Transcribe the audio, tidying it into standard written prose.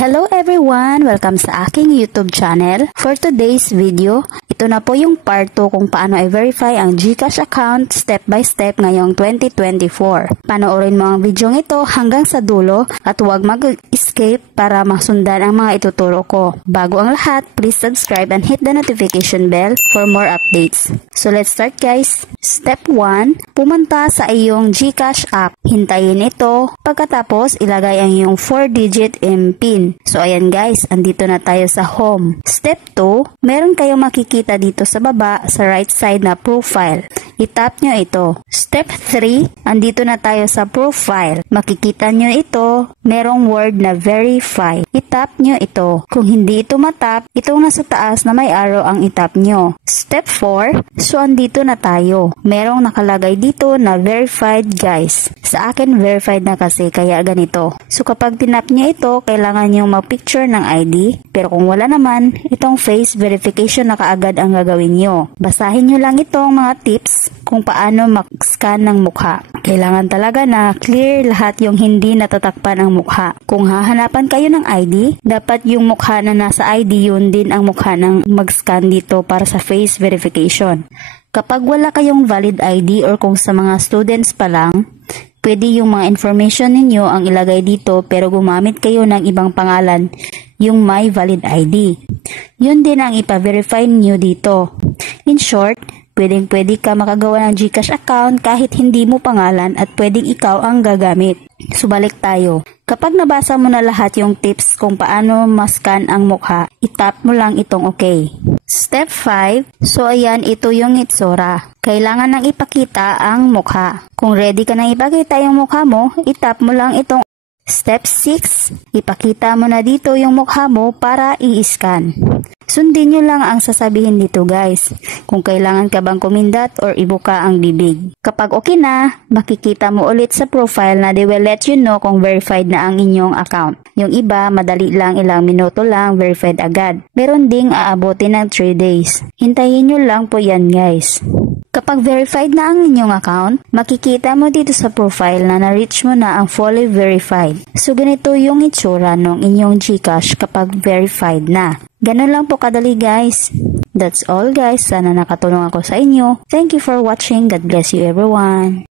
Hello everyone! Welcome sa aking YouTube channel. For today's video, ito na po yung part 2 kung paano i-verify ang GCash account step by step ngayong 2024. Panoorin mo ang video ito hanggang sa dulo at huwag mag-escape para masundan ang mga ituturo ko. Bago ang lahat, please subscribe and hit the notification bell for more updates. So let's start guys! Step 1, pumunta sa iyong GCash app. Hintayin ito. Pagkatapos, ilagay ang iyong 4-digit PIN. So ayan guys, andito na tayo sa home. Step 2, meron kayong makikita dito sa baba sa right side na profile. I-tap nyo ito. Step 3, andito na tayo sa profile. Makikita nyo ito, merong word na verify. I-tap nyo ito. Kung hindi ito matap, itong nasa taas na may arrow ang i-tap nyo. Step 4, so andito na tayo. Merong nakalagay dito na verified guys. Sa akin verified na kasi kaya ganito. So kapag tinap nyo ito, kailangan nyo mag-picture ng ID. Pero kung wala naman, itong face verification na kaagad ang gagawin nyo. Basahin nyo lang itong mga tips kung paano mag-scan ng mukha. Kailangan talaga na clear lahat yung hindi natatakpan ang mukha. Kung hahanapan kayo ng ID, dapat yung mukha na nasa ID yun din ang mukha ng mag-scan dito para sa face verification. Kapag wala kayong valid ID or kung sa mga students pa lang, pwede yung mga information ninyo ang ilagay dito pero gumamit kayo ng ibang pangalan, yung may valid ID. Yun din ang ipa-verify niyo dito. In short, pwedeng-pwede ka makagawa ng GCash account kahit hindi mo pangalan at pwedeng ikaw ang gagamit. Subalik tayo. Kapag nabasa mo na lahat yung tips kung paano mascan ang mukha, itap mo lang itong okay. Step 5, so ayan ito yung itsura. Kailangan nang ipakita ang mukha. Kung ready ka nang ipakita yung mukha mo, itap mo lang itong Step 6, ipakita mo na dito yung mukha mo para i-scan. Sundin nyo lang ang sasabihin dito guys, kung kailangan ka bang kumindat or ibuka ang bibig. Kapag okay na, makikita mo ulit sa profile na they will let you know kung verified na ang inyong account. Yung iba, madali lang, ilang minuto lang, verified agad. Meron ding aabotin ng 3 days. Hintayin nyo lang po yan guys. Kapag verified na ang inyong account, makikita mo dito sa profile na na-reach mo na ang fully verified. So ganito yung itsura ng inyong GCash kapag verified na. Ganun lang po kadali guys. That's all guys. Sana nakatulong ako sa inyo. Thank you for watching. God bless you everyone.